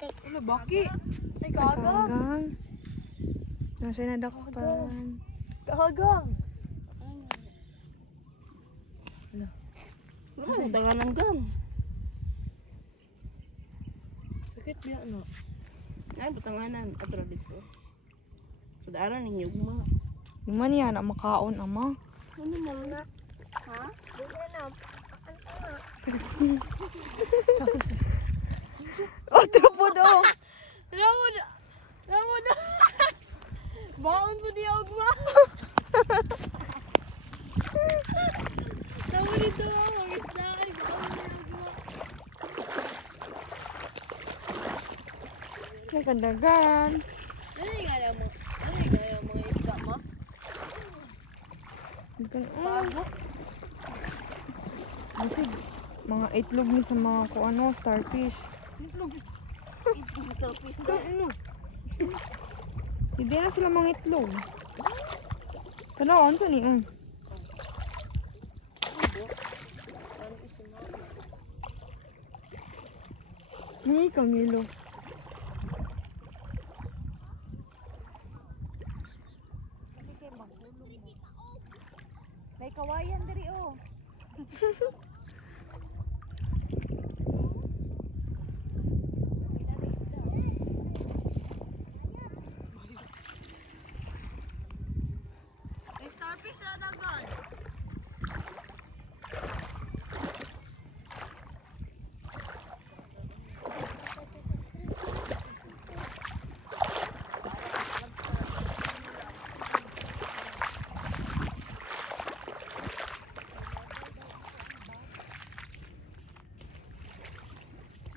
Ano, baki? Ay, kagang. Kagang. Nasa nadakpan. Kagang. Ano, tanganan gan. Sakit biya, no? Ay, batanganan. Atro dito. Sudaran ninyo, guma. Di man yan, ang makaon, ama. Ano mo na? Ha? Otro po do. Ramod! Baon po di ako guma. Ramod dito, mag-isda. Ay, baon po di ako guma. May kandagan. Ano yung gaya mo? Ano yung gaya mga isda mo? Tago? Kasi mga itlog ni sa mga kuano, starfish. Itlog. Itlog sa fish na. Ano? Hindi na sila mga itlog. Kalawan sa ni. Ni Camilo.